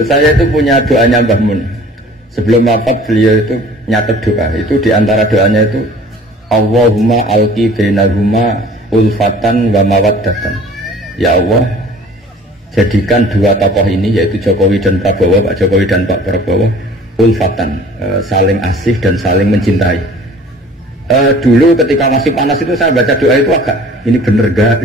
Saya itu punya doanya Mbah Mun. Sebelum wafat beliau itu nyatet doa. Itu diantara doanya itu Allahumma alqi bainahuma ulfatan wa mawaddatan. Ya Allah, jadikan dua tokoh ini yaitu Jokowi dan Prabowo, Pak Jokowi dan Pak Prabowo ulfatan, saling asih dan saling mencintai. Dulu ketika masih panas itu saya baca doa itu agak ini bener gak?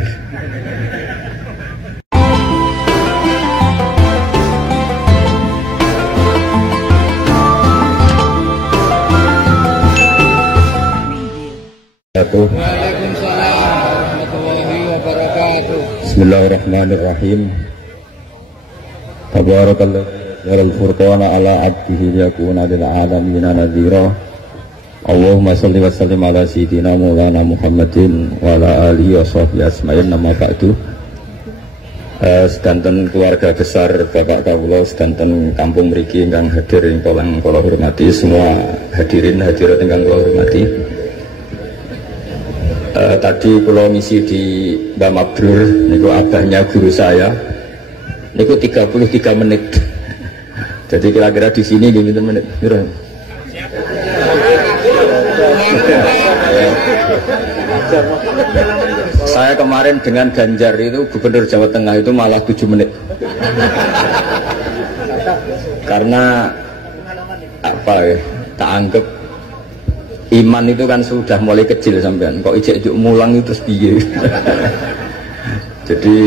Waalaikumsalam warahmatullahi wabarakatuh. Bismillahirrahmanirrahim. Tabarakallahu jaral furqana ala abdihi yakuna lil alamin nadhira. Allahumma shalli wa sallim ala sayyidina maulana Muhammadin wa ala alihi wa sahbihi asma'in nama ba'du. Sedanten keluarga besar Bapak kawula, sedanten kampung mriki ingkang hadir ingkang kula hormati, semua hadirin hadirat ingkang kula hormati. Tadi pulau misi di Mbak Mabrur, niku abahnya guru saya, niku 33 menit. Jadi kira-kira di sini gimana menit? Saya kemarin dengan Ganjar itu Gubernur Jawa Tengah itu malah 7 menit. Karena apa ya? Tak anggap iman itu kan sudah mulai kecil sampean, kok ijek mulang itu terus piye. Jadi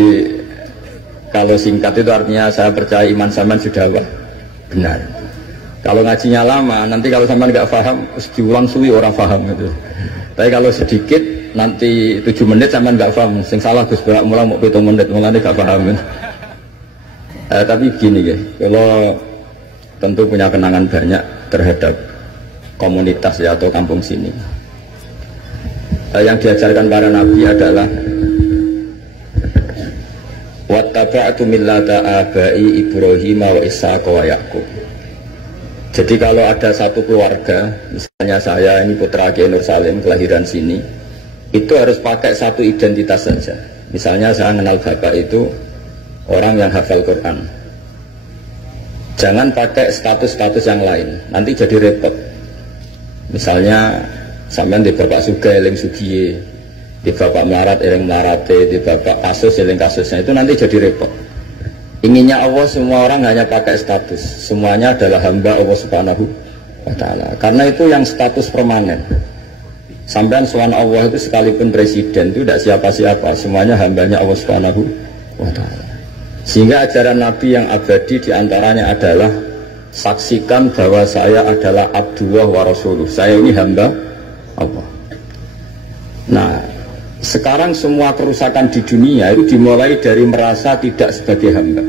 kalau singkat itu artinya saya percaya iman sampean sudah benar. Kalau ngajinya lama, nanti kalau sampean nggak paham, terus diulang suwi orang paham gitu. Tapi kalau sedikit, nanti 7 menit sampean nggak paham, sing salah terus berak mulang mau 7 menit, mulanya nggak paham. Tapi gini ya, kalau tentu punya kenangan banyak terhadap komunitas ya atau kampung sini. Yang diajarkan para nabi adalah wattaba'tu millata abai Ibrahim wa Ishaq wa Yaqub. Jadi kalau ada satu keluarga, misalnya saya ini putra Kiai Nur Salim kelahiran sini, itu harus pakai satu identitas saja. Misalnya saya kenal bapak itu orang yang hafal Quran. Jangan pakai status-status yang lain, nanti jadi repot. Misalnya sampean di bapak suga eling sugiye, di bapak melarat eling melarate, di bapak kasus eling kasusnya, itu nanti jadi repot. Inginnya Allah semua orang hanya pakai status, semuanya adalah hamba Allah Subhanahu wa ta'ala. Karena itu yang status permanen. Sampean sowan Allah itu sekalipun presiden itu tidak siapa-siapa, semuanya hambanya Allah Subhanahu wa ta'ala. Sehingga ajaran Nabi yang abadi diantaranya adalah saksikan bahwa saya adalah Abdullah wa Rasuluh, saya ini hamba Allah. Nah, sekarang semua kerusakan di dunia itu dimulai dari merasa tidak sebagai hamba.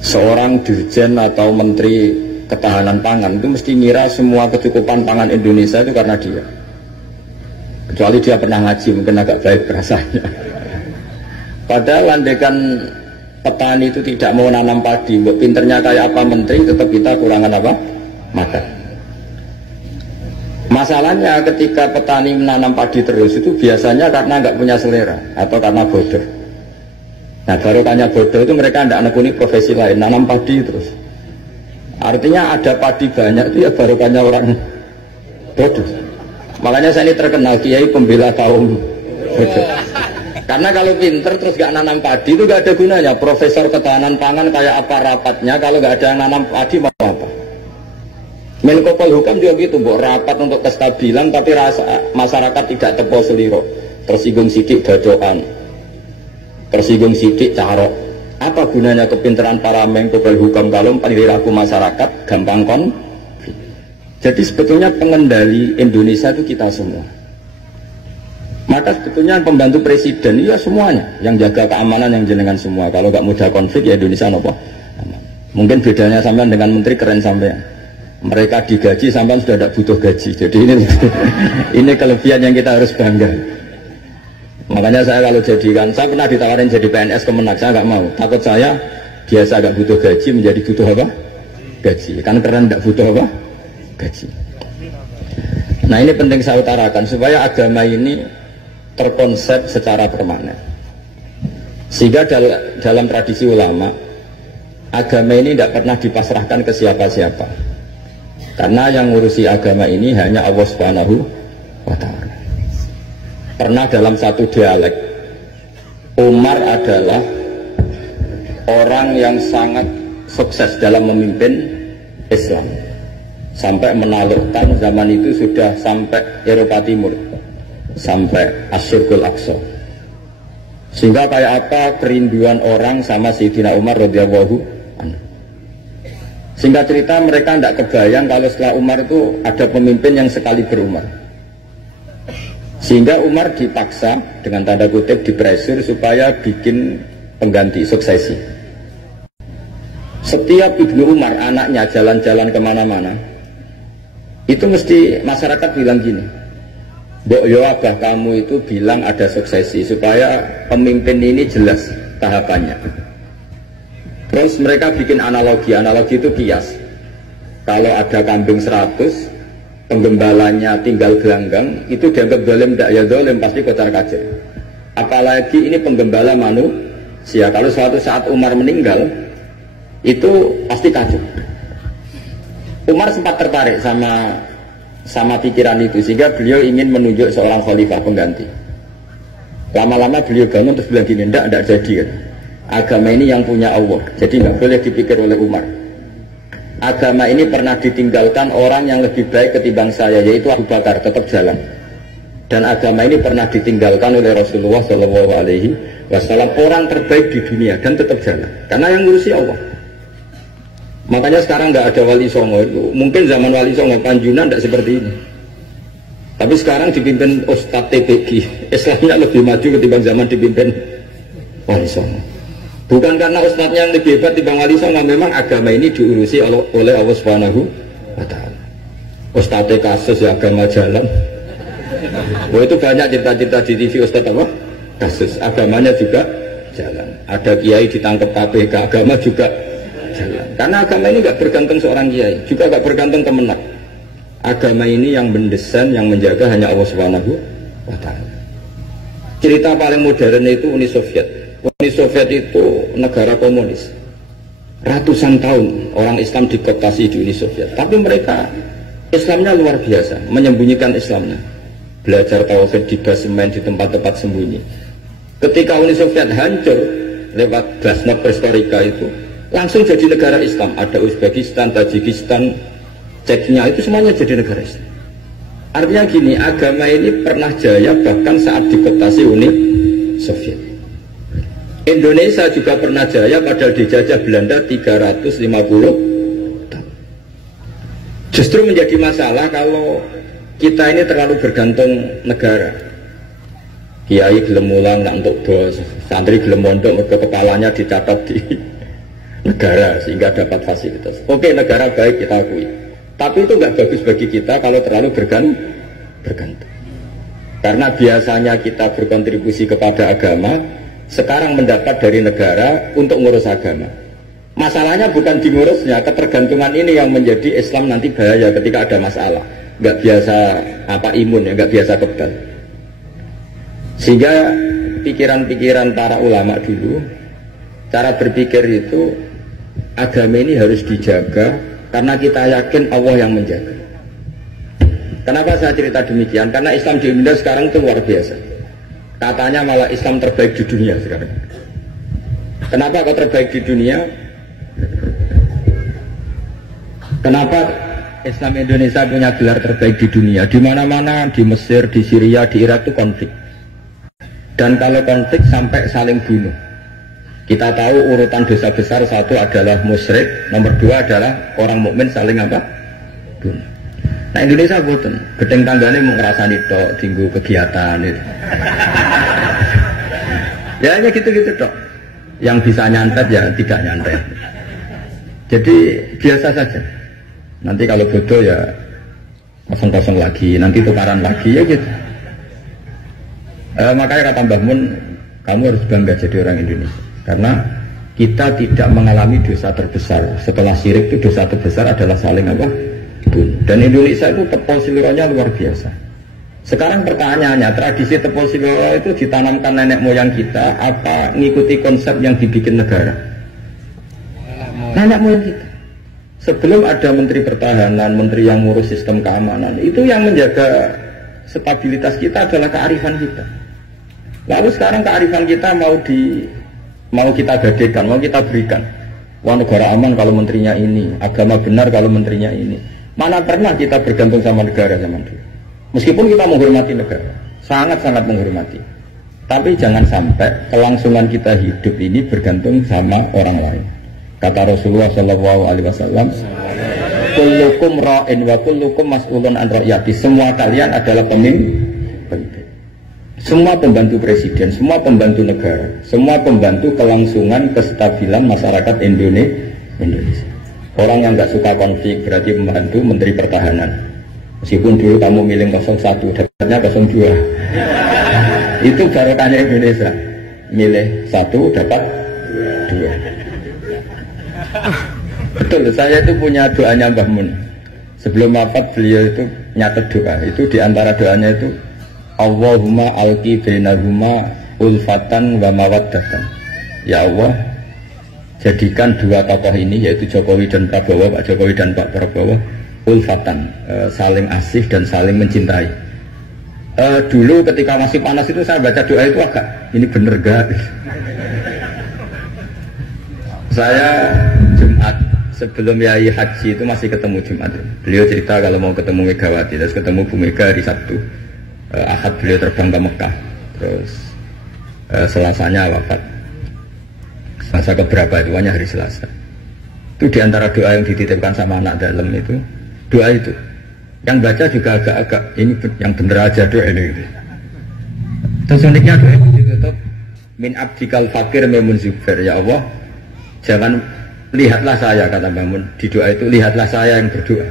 Seorang dirjen atau menteri ketahanan pangan itu mesti ngira semua kecukupan pangan Indonesia itu karena dia, kecuali dia pernah ngaji, mungkin agak baik rasanya. Padahal andaikan petani itu tidak mau nanam padi, pinternya kayak apa menteri, tetap kita kurangan apa? Makan. Masalahnya ketika petani menanam padi terus itu biasanya karena nggak punya selera atau karena bodoh. Nah, barokahnya bodoh itu mereka tidak menekuni profesi lain, nanam padi terus. Artinya ada padi banyak itu ya barokahnya orang bodoh. Makanya saya ini terkenal kiai pembela kaum bodoh. Karena kalau pinter terus gak nanam padi itu gak ada gunanya. Profesor ketahanan pangan kayak apa rapatnya, kalau gak ada yang nanam padi mau apa? Menko Polhukam juga gitu, buat rapat untuk kestabilan tapi rasa masyarakat tidak tepo seliro, tersinggung sidik dadoan, tersinggung sidik carok. Apa gunanya kepinteran para Menko Polhukam kalau perilaku masyarakat gampang konflik? Jadi sebetulnya pengendali Indonesia itu kita semua. Maka sebetulnya pembantu presiden ya semuanya, yang jaga keamanan yang jenengan semua. Kalau nggak mudah konflik ya Indonesia apa? Mungkin bedanya sampean dengan menteri keren sampean. Mereka digaji sampean sudah tidak butuh gaji. Jadi ini kelebihan yang kita harus bangga. Makanya saya kalau jadikan, saya pernah ditawarin jadi PNS Kemenak, saya nggak mau. Takut saya biasa nggak butuh gaji menjadi butuh apa? Gaji. Kan keren nggak butuh apa? Gaji. Nah ini penting saya utarakan supaya agama ini terkonsep secara permanen. Sehingga dalam tradisi ulama agama ini tidak pernah dipasrahkan ke siapa-siapa. Karena yang ngurusi agama ini hanya Allah Subhanahu wa Ta'ala. Pernah dalam satu dialek, Umar adalah orang yang sangat sukses dalam memimpin Islam. Sampai menaklukkan zaman itu sudah sampai Eropa Timur, sampai Asyirkul Aqsa. Sehingga kayak apa kerinduan orang sama Sayyidina Umar radhiyallahu anhu. Sehingga cerita mereka tidak kebayang kalau setelah Umar itu ada pemimpin yang sekali berumar. Sehingga Umar dipaksa dengan tanda kutip dipresur supaya bikin pengganti suksesi. Setiap Ibnu Umar anaknya jalan-jalan kemana-mana, itu mesti masyarakat bilang gini, Mbok yo abah kamu itu bilang ada suksesi supaya pemimpin ini jelas tahapannya. Terus mereka bikin analogi itu kias. Kalau ada kambing 100, penggembalanya tinggal gelanggang, itu dianggap dolim, tidak ya dolim, pasti kocar kacir. Apalagi ini penggembala manusia. Kalau suatu saat Umar meninggal, itu pasti kacau. Umar sempat tertarik sama pikiran itu, sehingga beliau ingin menunjuk seorang khalifah pengganti. Lama-lama beliau bangun terus bilang gini, tidak jadi kan. Agama ini yang punya Allah, jadi nggak boleh dipikir oleh Umar. Agama ini pernah ditinggalkan orang yang lebih baik ketimbang saya, yaitu Abu Bakar, tetap jalan. Dan agama ini pernah ditinggalkan oleh Rasulullah SAW, orang terbaik di dunia, dan tetap jalan. Karena yang ngurusi Allah. Makanya sekarang nggak ada wali songo itu. Mungkin zaman wali songo Panjunan tidak seperti ini. Tapi sekarang dipimpin Ustadz TPG, Islamnya lebih maju ketimbang zaman dipimpin wali songo. Bukan karena ustadznya yang lebih hebat dibanding wali songo, memang agama ini diurusi oleh Allah Subhanahu wa Ta'ala. Ustadz kasus ya agama jalan. Oh, itu banyak cerita-cerita di TV ustadz apa? Kasus agamanya juga jalan. Ada kiai ditangkap KPK, agama juga jalan. Karena agama ini nggak bergantung seorang kiai, juga nggak bergantung kemenak. Agama ini yang mendesain, yang menjaga hanya Allah Subhanahu wa Ta'ala. Cerita paling modern itu Uni Soviet. Uni Soviet itu negara komunis. Ratusan tahun orang Islam dikepasi di Uni Soviet. Tapi mereka Islamnya luar biasa, menyembunyikan Islamnya. Belajar tauhid di basemen, di tempat-tempat sembunyi. Ketika Uni Soviet hancur lewat Glasnost Perestroika itu, langsung jadi negara Islam. Ada Uzbekistan, Tajikistan, Ceknya, itu semuanya jadi negara Islam. Artinya gini, agama ini pernah jaya bahkan saat dikepasi Uni Soviet. Indonesia juga pernah jaya padahal dijajah Belanda 350 tahun. Justru menjadi masalah kalau kita ini terlalu bergantung negara. Kiai gelem mulang untuk bos, santri gelem mondok ke kepalanya dicatat di negara sehingga dapat fasilitas. Oke, negara baik kita akui. Tapi itu nggak bagus bagi kita kalau terlalu bergantung. Karena biasanya kita berkontribusi kepada agama, sekarang mendapat dari negara untuk ngurus agama. Masalahnya bukan di ngurusnya, ketergantungan ini yang menjadi Islam nanti bahaya ketika ada masalah. Nggak biasa imun ya, nggak biasa kebal. Sehingga pikiran-pikiran para ulama dulu, cara berpikir itu, agama ini harus dijaga karena kita yakin Allah yang menjaga. Kenapa saya cerita demikian? Karena Islam di Indonesia sekarang itu luar biasa. Katanya malah Islam terbaik di dunia sekarang. Kenapa kok terbaik di dunia? Kenapa Islam Indonesia punya gelar terbaik di dunia? Di mana-mana, di Mesir, di Syria, di Irak itu konflik. Dan kalau konflik sampai saling bunuh. Kita tahu urutan dosa besar, satu adalah musyrik, nomor dua adalah orang mukmin saling apa? Bunuh. Nah Indonesia boten, gedeng tanggane mau ngerasani tok, tinggu kegiatan itu. Ya hanya gitu-gitu tok. Yang bisa nyantet ya tidak nyantet. Jadi biasa saja. Nanti kalau bodoh ya kosong-kosong lagi, nanti tukaran lagi ya gitu. Makanya kata Mbah Mun, kamu harus bangga jadi orang Indonesia. Karena kita tidak mengalami dosa terbesar. Setelah syirik itu dosa terbesar adalah saling apa? Dan Indonesia itu tepung siluranya luar biasa. Sekarang pertanyaannya, tradisi tepung siluro itu ditanamkan nenek moyang kita apa ngikuti konsep yang dibikin negara? Nenek moyang kita. Sebelum ada menteri pertahanan, menteri yang ngurus sistem keamanan, itu yang menjaga stabilitas kita adalah kearifan kita. Lalu sekarang kearifan kita mau kita gadekan, mau kita berikan. Wah, negara aman kalau menterinya ini, agama benar kalau menterinya ini. Mana pernah kita bergantung sama negara zaman dulu. Meskipun kita menghormati negara, sangat-sangat menghormati. Tapi jangan sampai kelangsungan kita hidup ini bergantung sama orang lain. Kata Rasulullah SAW, kullukum ra'in wa kullukum mas'ulun an ra'yati. Semua kalian adalah pemimpin. Semua pembantu presiden, semua pembantu negara, semua pembantu kelangsungan kestabilan masyarakat Indonesia. Orang yang nggak suka konflik berarti membantu menteri pertahanan. Meskipun dulu kamu milih 01, dapatnya 02. Itu barokahnya Indonesia. Milih 1 dapat 2. Betul, saya itu punya doanya Mbah Mun. Sebelum wafat beliau itu nyatet doa. Itu diantara doanya itu Allahumma alqi bainahuma ulfatan wa mawaddatan. Ya Allah, jadikan dua tokoh ini yaitu Jokowi dan Prabowo, Pak Jokowi dan Pak Prabowo ulfatan, saling asih dan saling mencintai. Dulu ketika masih panas itu saya baca doa itu agak ini bener gak? Saya Jumat sebelum Yai Haji itu masih ketemu Jumat. Beliau cerita kalau mau ketemu Megawati, terus ketemu Bu Mega hari Sabtu. Ahad beliau terbang ke Mekah, terus Selasanya wafat. Selasa keberapa itu, hanya hari Selasa. Itu diantara doa yang dititipkan sama anak dalam itu, doa itu. Yang baca juga agak-agak ini yang bener aja doa ini. Gitu. Terus uniknya doa itu ditutup min abdikal fakir memun zubair. Ya Allah, jangan lihatlah saya, kata Bangun di doa itu, lihatlah saya yang berdoa.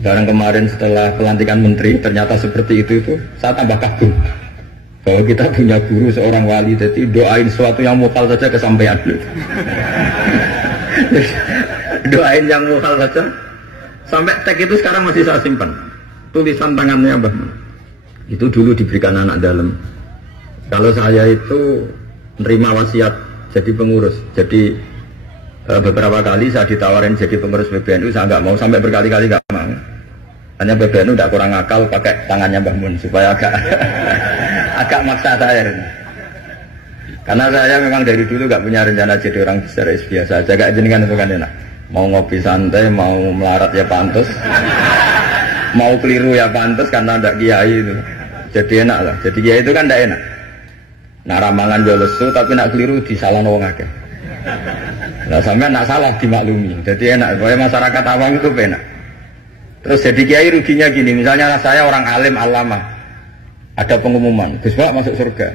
Barang kemarin setelah pelantikan menteri ternyata seperti itu saya tambah kagum bahwa kita punya guru seorang wali, jadi doain sesuatu yang mukal saja kesampaian. Doain yang mukal saja sampai teks itu sekarang masih saya simpan, tulisan tangannya Mbah. Itu dulu diberikan anak dalam. Kalau saya itu menerima wasiat jadi pengurus, jadi beberapa kali saya ditawarin jadi pengurus PBNU, saya nggak mau, sampai berkali-kali nggak mau. Hanya PBNU tidak kurang akal pakai tangannya Mbah Mun supaya agak maksa saya. Karena saya memang dari dulu nggak punya rencana jadi orang besar, biasa aja, gak jenengan itu kan enak. Mau ngopi santai, mau melarat ya pantas, mau keliru ya pantas karena ada kiai itu. Jadi enak lah. Jadi kiai itu kan tidak enak. Nak ramangan yo lesu tapi nak keliru disalahno wong akeh. Nah sampean nak salah dimaklumi. Jadi enak, supaya masyarakat awam itu enak. Terus jadi kiai ruginya gini, misalnya saya orang alim alama, ada pengumuman, Gus Pak masuk surga.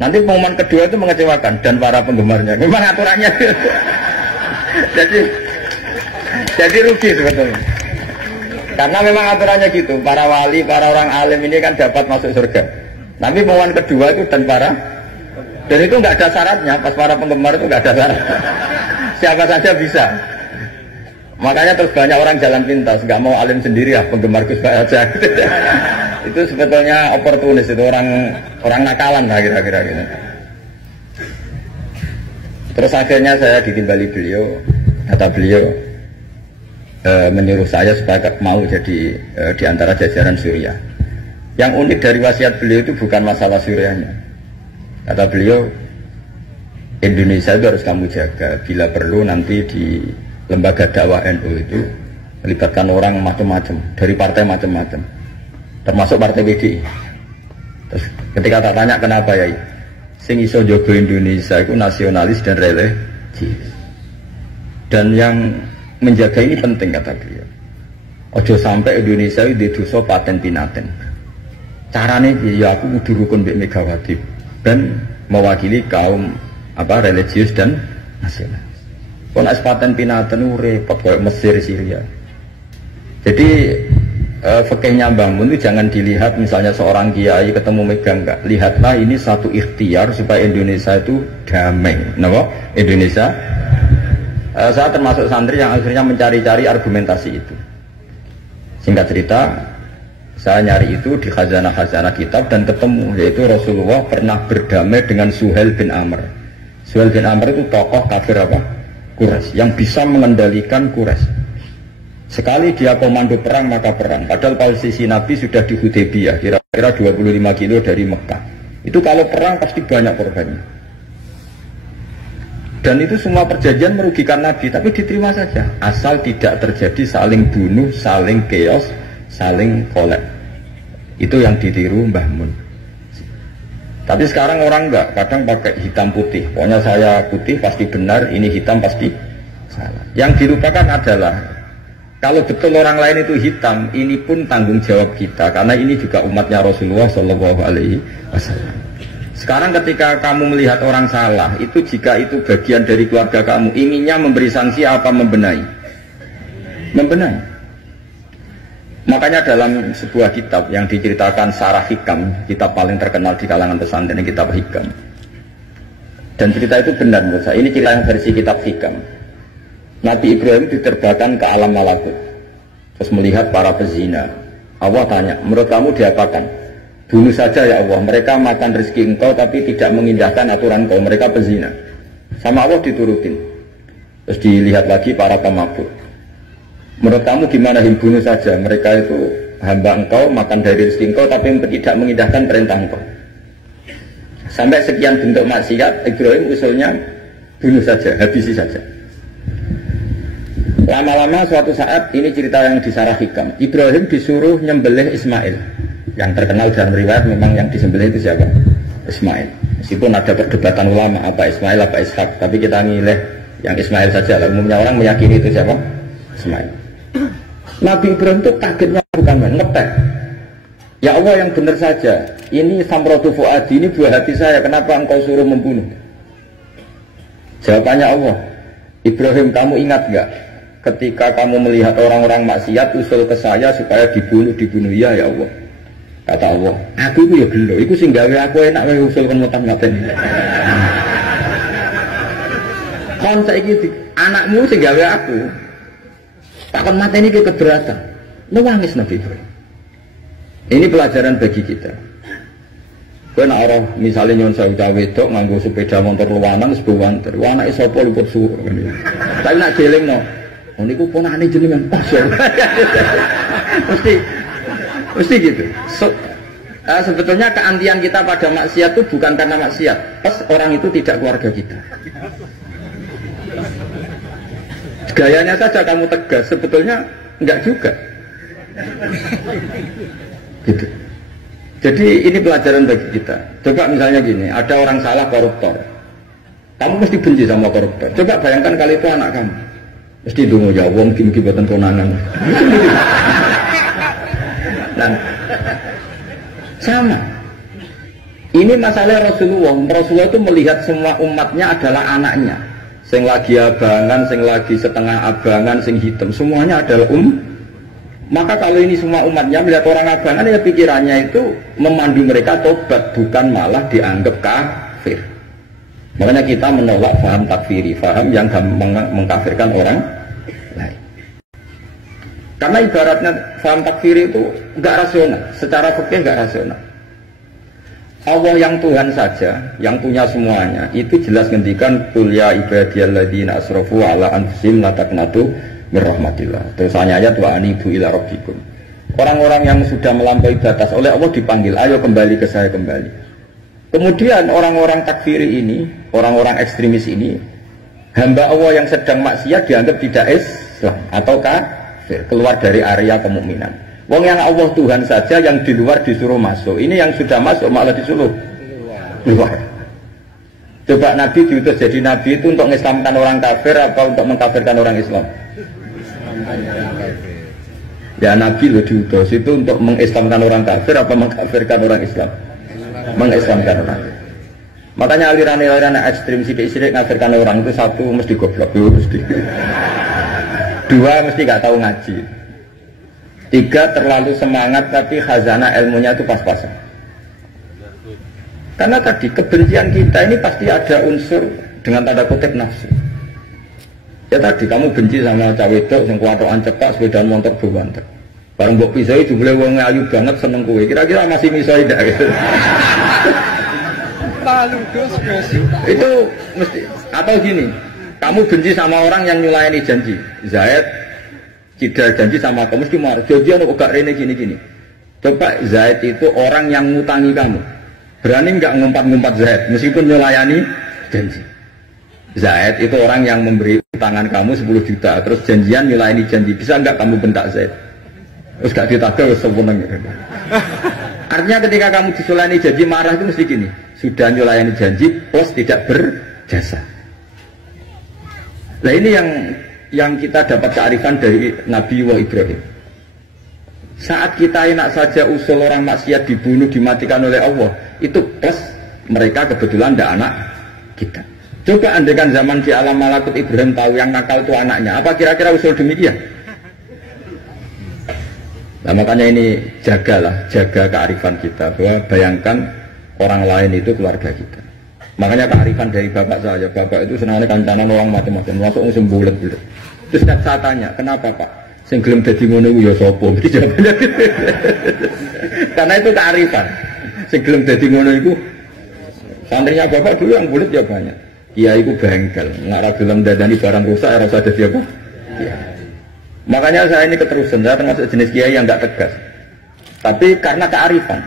Nanti pengumuman kedua itu mengecewakan dan para penggemarnya. Memang aturannya. jadi rugi sebetulnya. Karena memang aturannya gitu, para wali, para orang alim ini kan dapat masuk surga. Nanti pengumuman kedua itu dan itu nggak ada syaratnya, pas para penggemar itu nggak ada syarat. Siapa saja bisa. Makanya terus banyak orang jalan pintas, nggak mau alim sendiri ya, penggemar Gus Pak aja. Itu sebetulnya oportunis, itu orang nakalan lah kira-kira gitu. Terus akhirnya saya ditimbali beliau, kata beliau menyuruh saya supaya mau jadi di antara jajaran Suriah. Yang unik dari wasiat beliau itu bukan masalah Suriahnya. Kata beliau, Indonesia itu harus kamu jaga. Bila perlu nanti di lembaga dakwah NU itu melibatkan orang macam-macam, dari partai macam-macam, termasuk partai PDI. Terus ketika tak tanya kenapa ya, sing iso jogo Indonesia itu nasionalis dan religius. Dan yang menjaga ini penting, kata beliau. Ojo sampai Indonesia itu dosa paten pinaten. Caranya ya aku kudu rukun mbek Megawati dan mewakili kaum religius dan nasionalis. Kalau paten pinaten repot kayak Mesir, Syria. Jadi fikihnya Mbah Mun itu jangan dilihat misalnya seorang kiai ketemu Mega, enggak. Lihatlah ini satu ikhtiar supaya Indonesia itu damai. Kenapa? Indonesia. Saya termasuk santri yang akhirnya mencari-cari argumentasi itu. Singkat cerita, saya nyari itu di khazanah-khazanah kitab dan ketemu, yaitu Rasulullah pernah berdamai dengan Suhail bin Amr. Suhail bin Amr itu tokoh kafir apa? Quraisy, yang bisa mengendalikan Quraisy. Sekali dia komando perang maka perang. Padahal posisi Nabi sudah di Hudaybiyah, kira-kira 25 kilo dari Mekah. Itu kalau perang pasti banyak korbannya. Dan itu semua perjanjian merugikan Nabi, tapi diterima saja. Asal tidak terjadi saling bunuh, saling chaos, saling kolek. Itu yang ditiru Mbah Mun. Tapi sekarang orang enggak, kadang pakai hitam putih. Pokoknya saya putih pasti benar, ini hitam pasti salah. Yang dilupakan adalah kalau betul orang lain itu hitam, ini pun tanggung jawab kita, karena ini juga umatnya Rasulullah SAW. Sekarang ketika kamu melihat orang salah, itu jika itu bagian dari keluarga kamu, inginnya memberi sanksi apa membenahi? Membenahi. Makanya dalam sebuah kitab yang diceritakan Sarah Hikam, kitab paling terkenal di kalangan pesantren, kitab Hikam. Dan cerita itu benar menurut saya. Ini cerita yang versi kitab Hikam. Nabi Ibrahim diterbangkan ke alam malakut, terus melihat para pezina. Allah tanya, menurut kamu diapakan? Bunuh saja ya Allah, mereka makan rezeki engkau tapi tidak mengindahkan aturan engkau, mereka pezina. Sama Allah diturutin. Terus dilihat lagi para pemabuk. Menurut kamu gimana, bunuh saja, mereka itu hamba engkau, makan dari rezeki engkau tapi tidak mengindahkan perintah engkau. Sampai sekian bentuk maksiat, Ibrahim usulnya bunuh saja, habisi saja. Lama-lama suatu saat, ini cerita yang di Sarah Hikam, Ibrahim disuruh nyembelih Ismail. Yang terkenal dalam riwayat memang yang disembelih itu siapa? Ismail. Meskipun ada perdebatan ulama, apa Ismail, apa Ishak, tapi kita milih yang Ismail saja. Umumnya orang meyakini itu siapa? Ismail. Nabi Ibrahim itu kagetnya bukan main, ngetek. Ya Allah, yang benar saja, ini samratu fuadi, ini buah hati saya, kenapa engkau suruh membunuh? Jawabannya Allah, Ibrahim, kamu ingat gak ketika kamu melihat orang-orang maksiat usul ke saya supaya dibunuh, ya ya Allah. Kata Allah, aku itu ya gelo, itu sing gawe aku enak wae usul kan mutah ngaten. Kon saiki anakmu sing gawe aku. Takon mateni ke keberatan. Nangis Nabi Ibrahim. Ini pelajaran bagi kita. Kowe nek ora misale nyon sawu wedok nganggo sepeda motor luwanan wis buwanter. Anake sapa luput suruh. Tapi nek jelingno, niku ponakane jenengan pas ya. Mesti gitu. Sebetulnya keantian kita pada maksiat itu bukan karena maksiat. Pas orang itu tidak keluarga kita. Gayanya saja kamu tegas, sebetulnya enggak juga. Gitu. Jadi ini pelajaran bagi kita. Coba misalnya gini, ada orang salah koruptor. Kamu mesti benci sama koruptor. Coba bayangkan kali itu anak kamu. Mesti dungu ya, wong mungkin buatan konangan. Nah, sama. Ini masalah Rasulullah. Rasulullah itu melihat semua umatnya adalah anaknya. Sing lagi abangan, sing lagi setengah abangan, sing hitam, semuanya adalah Maka kalau ini semua umatnya melihat orang abangan, ya pikirannya itu memandu mereka tobat, bukan malah dianggap kafir. Makanya kita menolak faham takfiri, faham yang mengkafirkan orang lain. Karena ibaratnya faham takfiri itu enggak rasional, secara fikih enggak rasional. Allah yang Tuhan saja, yang punya semuanya, itu jelas ngendikan qul ya ibadiyalladzina asrafu ala anfusihim la taqnatu mir rahmatillah. Terus ayat wa anibu ila rabbikum. Orang-orang yang sudah melampaui batas oleh Allah dipanggil, ayo kembali ke saya kembali. Kemudian orang-orang takfiri ini, orang-orang ekstremis ini, hamba Allah yang sedang maksiat dianggap tidak Islam atau kafir, keluar dari area kemukminan. Wong yang Allah Tuhan saja yang di luar disuruh masuk. Ini yang sudah masuk malah disuruh keluar. Coba Nabi diutus jadi Nabi itu untuk mengislamkan orang kafir atau untuk mengkafirkan orang Islam? Ya Nabi lo diutus itu untuk mengislamkan orang kafir atau mengkafirkan orang Islam? Mengislamkan orang. Makanya aliran-aliran ekstrim sidik-sidik ngafirkan orang itu satu mesti goblok, mesti. Dua mesti gak tahu ngaji. Tiga terlalu semangat tapi khazanah ilmunya itu pas-pasan. Karena tadi kebencian kita ini pasti ada unsur dengan tanda kutip nafsu. Ya tadi kamu benci sama cawe wedok sing kuwatokan cepak sepeda motor buwanter. Bareng mbok pisah itu boleh wong ayu banget seneng kowe. Kira-kira masih miso ndak gitu. Lalu dos itu mesti atau gini. Kamu benci sama orang yang nyulayani janji. Zaid tidak janji sama kamu, mesti marah. Janjian kok gak rene gini-gini. Coba Zaid itu orang yang ngutangi kamu. Berani nggak ngumpat-ngumpat Zaid meskipun nyulayani janji. Zaid itu orang yang memberi utangan kamu 10 juta, terus janjian nyulayani janji. Bisa nggak kamu bentak Zaid? Terus gak ditagih sewenang. Artinya ketika kamu disulayani janji marah itu mesti gini. Sudah nyulayani janji plus tidak berjasa. Nah ini yang kita dapat kearifan dari Nabi Ibrahim. Saat kita enak saja usul orang maksiat dibunuh, dimatikan oleh Allah, itu plus mereka kebetulan tidak anak kita. Coba andaikan zaman di alam malakut Ibrahim tahu yang nakal itu anaknya, apa kira-kira usul demikian? Nah makanya ini jaga kearifan kita, bahwa bayangkan orang lain itu keluarga kita. Makanya kearifan dari bapak saya, bapak itu senangnya kancanan orang macam-macam, masuk musim bulat-bulat. Terus saya tanya, kenapa Pak? Sing gelem dadi ngono iku ya sapa? Karena itu kearifan. Sing gelem dadi ngono iku santrinya bapak dulu yang bulat ya banyak. Iya iku bengkel, nek ora gelem dadani barang rusak ora usah dadi apa? Iya. Makanya saya ini keterusan, saya termasuk jenis kiai yang enggak tegas. Tapi karena kearifan.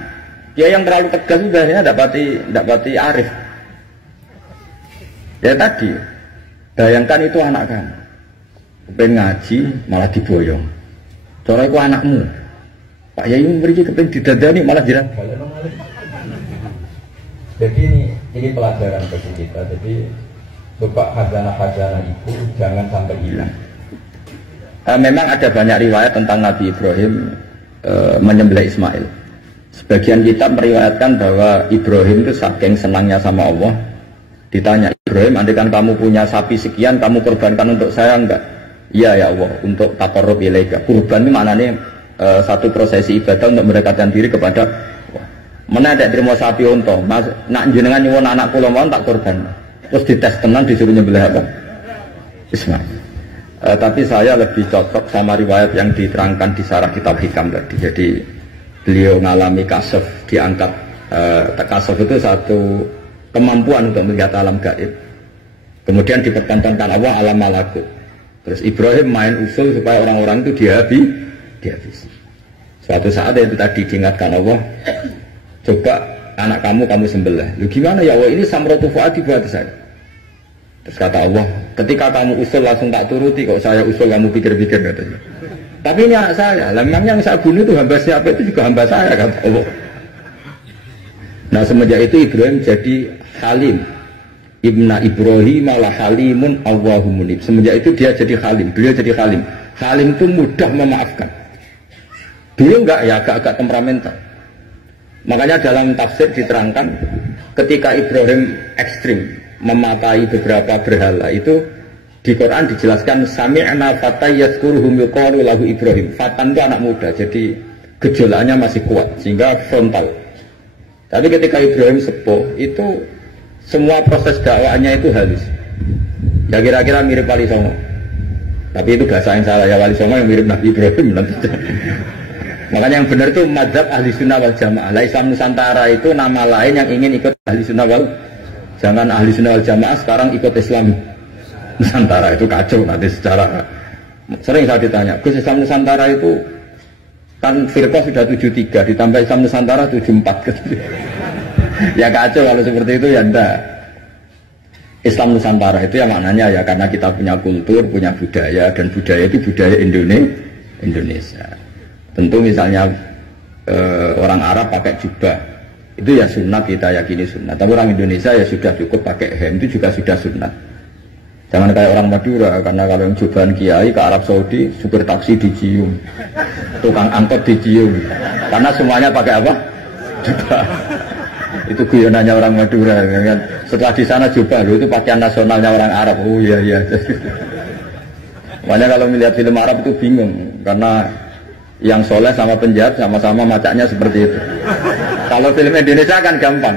Kiai yang terlalu tegas biasanya enggak pati arif. Ya tadi, bayangkan itu anak kamu. Kepen ngaji malah diboyong. Cara itu anakmu. Pak Yai memberi kepen didadani malah jiran. Jadi ini pelajaran bagi kita. Jadi coba khazanah-khazanah itu jangan sampai hilang. Memang ada banyak riwayat tentang Nabi Ibrahim menyembelih Ismail. Sebagian kitab meriwayatkan bahwa Ibrahim itu saking senangnya sama Allah. Ditanya Ibrahim, andaikan kamu punya sapi sekian, kamu korbankan untuk saya enggak? Iya ya Allah, untuk taqarrub ilaika. Kurban ini maknanya satu prosesi ibadah untuk mendekatkan diri kepada Allah. Mana ada terima sapi unta, nak jenengan nyuwun anak kula mawon tak korban. Terus dites tenan disuruh nyembelih apa? Ismail. Tapi saya lebih cocok sama riwayat yang diterangkan di sarah kitab Hikam tadi. Jadi beliau ngalami kasaf, diangkat kasaf itu satu kemampuan untuk melihat alam gaib. Kemudian dipertontonkan Allah alam malakut. Terus Ibrahim main usul supaya orang-orang itu dihabisi. Suatu saat itu tadi diingatkan Allah, coba anak kamu sembelih. Lu gimana ya Allah, ini samratu fuadi buat saya. Terus kata Allah, ketika kamu usul langsung tak turuti, kok saya usul kamu pikir-pikir katanya. Tapi ini anak saya, memang yang saya bunuh itu hamba siapa, itu juga hamba saya kata Allah. Nah semenjak itu Ibrahim jadi halim. Ibna Ibrahim malah halimun Allahumunib. Semenjak itu dia jadi halim. Beliau jadi halim. Halim itu mudah memaafkan. Dulu enggak ya, agak-agak temperamental. Makanya dalam tafsir diterangkan ketika Ibrahim ekstrim memakai beberapa berhala itu di Quran dijelaskan sami'na fatay yazkuruhum yuqalu lahu Ibrahim. Fatan itu anak muda, jadi gejolaknya masih kuat sehingga frontal. Tapi ketika Ibrahim sepuh itu semua proses dakwaannya itu halus. Ya kira-kira mirip Wali Songo. Tapi itu bahasa yang salah ya, Wali Songo yang mirip Nabi Ibrahim nanti. Makanya yang benar itu mazhab ahli sunnah wal jamaah. Islam Nusantara itu nama lain yang ingin ikut ahli sunnah wal. Jangan ahli sunnah wal jamaah sekarang ikut Islam Nusantara, itu kacau nanti secara. Sering saya ditanya, Gus Islam Nusantara itu kan firqah sudah 73 ditambah Islam Nusantara 74 gitu. Ya kacau kalau seperti itu ya enggak. Islam Nusantara itu ya maknanya ya karena kita punya kultur, punya budaya, dan budaya itu budaya Indonesia. Tentu misalnya orang Arab pakai jubah, itu ya sunnah, kita yakini sunnah. Tapi orang Indonesia ya sudah cukup pakai hem, itu juga sudah sunnah. Jangan kayak orang Madura, karena kalau yang jubahan kiai ke Arab Saudi, supir taksi dicium, tukang angkot dicium, karena semuanya pakai apa? Jubah. Itu guyonannya orang Madura kan. Setelah di sana jubah loh, itu pakaian nasionalnya orang Arab. Oh iya iya. Makanya kalau melihat film Arab itu bingung, karena yang soleh sama penjahat sama-sama macaknya seperti itu. Kalau film Indonesia kan gampang,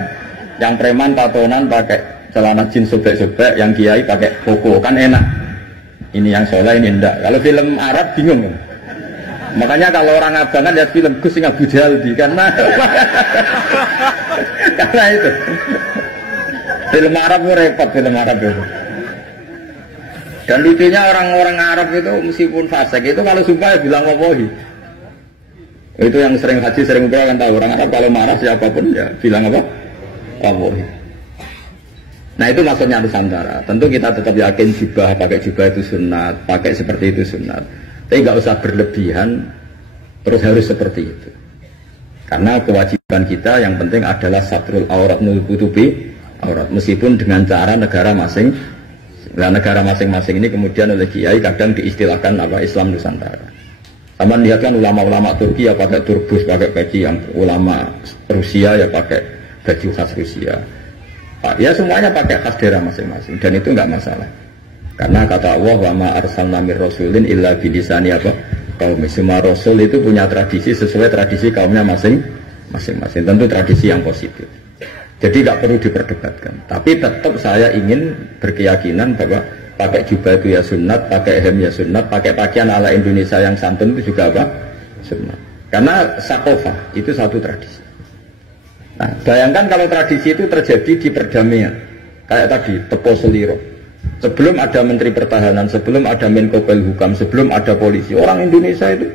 yang preman tatonan pakai celana jeans sobek-sobek, yang kiai pakai koko, kan enak. Ini yang soleh, ini enggak. Kalau film Arab bingung. Makanya kalau orang abang kan lihat film Gus sing Abu Jaldi karena itu film Arab itu repot, film Arab itu. Dan lucunya orang-orang Arab itu meskipun fasik itu kalau sumpah ya bilang wallahi. Itu yang sering haji sering umrah kan tahu orang Arab kalau marah siapapun ya bilang apa? Wallahi. Nah itu maksudnya Nusantara. Tentu kita tetap yakin jubah, pakai jubah itu sunat, pakai seperti itu sunat. Tapi nggak usah berlebihan, terus harus seperti itu. Karena kewajiban kita yang penting adalah satrul aurat nutupi aurat. Meskipun dengan cara negara masing, nah negara masing-masing ini kemudian oleh kiai kadang diistilahkan apa Islam Nusantara. Sama lihat kan ulama-ulama Turki ya pakai turbus, pakai peci, yang ulama Rusia ya pakai baju khas Rusia. Ya semuanya pakai khas daerah masing-masing dan itu enggak masalah. Karena kata Allah wa ma arsalna mir rasulin illa bilisani apa? Kaum semua rasul itu punya tradisi sesuai tradisi kaumnya masing-masing. Tentu tradisi yang positif. Jadi tidak perlu diperdebatkan. Tapi tetap saya ingin berkeyakinan bahwa pakai jubah itu ya sunat, pakai hem ya sunat, pakai pakaian ala Indonesia yang santun itu juga apa? Sunat. Karena sakofah itu satu tradisi. Nah, bayangkan kalau tradisi itu terjadi di perdamaian, kayak tadi Tepo Seliro. Sebelum ada Menteri Pertahanan, sebelum ada Menko Polhukam, sebelum ada polisi, orang Indonesia itu,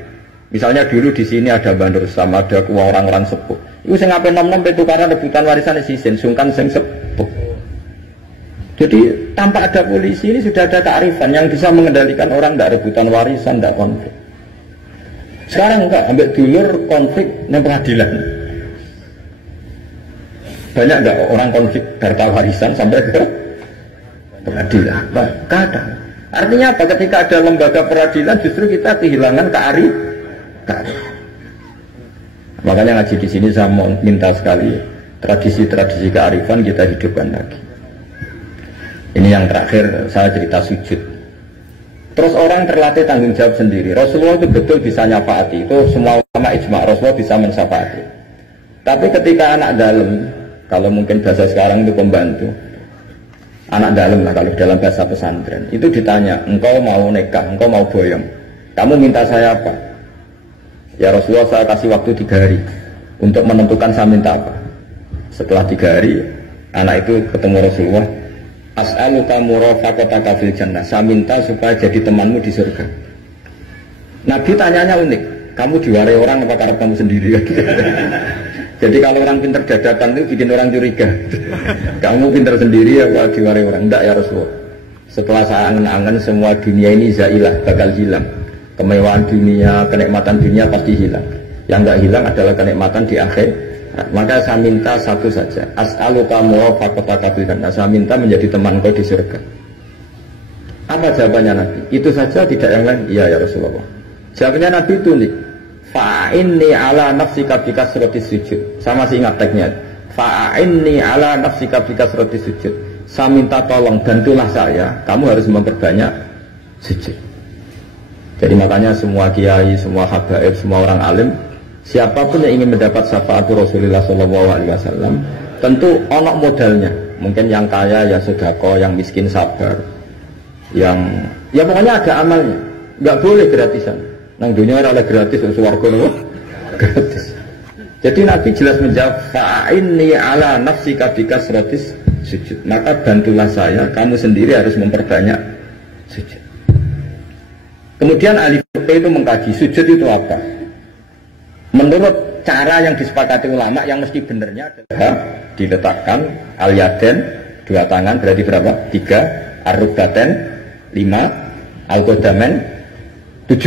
misalnya dulu di sini ada Bandar sama ada orang-orang sepuh. Itu sing ape nom-nom tukaran rebutan warisan sisin, sungkan sing sepuh. Jadi tanpa ada polisi ini sudah ada kearifan yang bisa mengendalikan orang tidak rebutan warisan, tidak konflik. Sekarang enggak, ambil dulur konflik dan pengadilan. Banyak enggak orang konflik harta warisan sampai ke pengadilan? Kadang. Artinya apa? Ketika ada lembaga peradilan justru kita kehilangan kearifan. Makanya ngaji di sini saya mau minta sekali tradisi-tradisi kearifan kita hidupkan lagi. Ini yang terakhir saya cerita sujud. Terus orang terlatih tanggung jawab sendiri. Rasulullah itu betul bisa nyafaati. Itu semua ulama ijma Rasulullah bisa mensyafaati. Tapi ketika anak dalam, kalau mungkin bahasa sekarang itu pembantu, anak dalam lah kalau dalam bahasa pesantren, itu ditanya, engkau mau nikah, engkau mau boyong, kamu minta saya apa? Ya Rasulullah saya kasih waktu 3 hari untuk menentukan saya minta apa. Setelah 3 hari, anak itu ketemu Rasulullah, as'aluka murafaqataka fil jannah, saya minta supaya jadi temanmu di surga. Nabi tanyanya unik, kamu diwarai orang apa karena kamu sendiri? Jadi kalau orang pintar dadakan itu bikin orang curiga. Kamu pintar sendiri apa diwarai orang? Enggak ya Rasulullah. Setelah saya angen-angen semua dunia ini zailah, bakal hilang. Kemewahan dunia, kenikmatan dunia pasti hilang. Yang enggak hilang adalah kenikmatan di akhir. Maka saya minta satu saja, as'aluka murafaqataka fil jannah, saya minta menjadi teman kau di surga. Apa jawabannya Nabi? Itu saja, tidak yang lain? Iya ya Rasulullah. Jawabannya Nabi itu nih, fa'inni ala nafsika bikasratis sujud. Saya masih ingat teksnya. Fa'inni ala nafsika bikasratis sujud. Saya minta tolong, bantulah saya, kamu harus memperbanyak sujud. Jadi makanya semua kiai, semua habaib, semua orang alim, siapapun yang ingin mendapat syafaat Rasulullah SAW, tentu onok modalnya. Mungkin yang kaya ya sedekah, yang miskin sabar, yang ya pokoknya ada amalnya. Nggak boleh gratisan. Nang dunia ora gratis, swarga lho gratis. Jadi Nabi jelas menjawab, fa'inni ala nafsika bikasratis sujud. Maka bantulah saya, kamu sendiri harus memperbanyak sujud. Kemudian ahli fikih itu mengkaji sujud itu apa? Menurut cara yang disepakati ulama yang mesti benernya adalah diletakkan al-yaden 2 tangan berarti berapa? 3, ar-rukbaten 5, al-qadamen 7.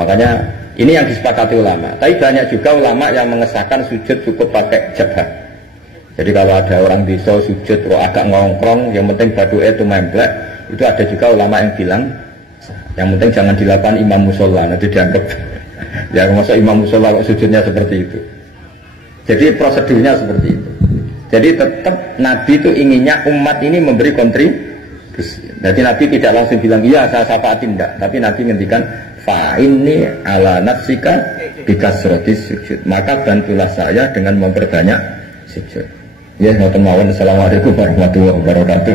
Makanya ini yang disepakati ulama. Tapi banyak juga ulama yang mengesahkan sujud cukup pakai jabah. Jadi kalau ada orang bisa sujud kalau agak ngongkrong, yang penting badu'e itu memplek, itu ada juga ulama yang bilang yang penting jangan dilakukan imam musola, nanti dianggap ya masuk imam musola kok sujudnya seperti itu. Jadi prosedurnya seperti itu. Jadi tetap Nabi itu inginnya umat ini memberi kontribusi. Jadi Nabi tidak langsung bilang iya saya syafaatin, enggak, tapi Nabi ngendikan fa'inni ala nafsika bikasratis sujud, maka bantulah saya dengan memperbanyak sujud. Ya, ngoten mawon. Assalamualaikum warahmatullahi wabarakatuh.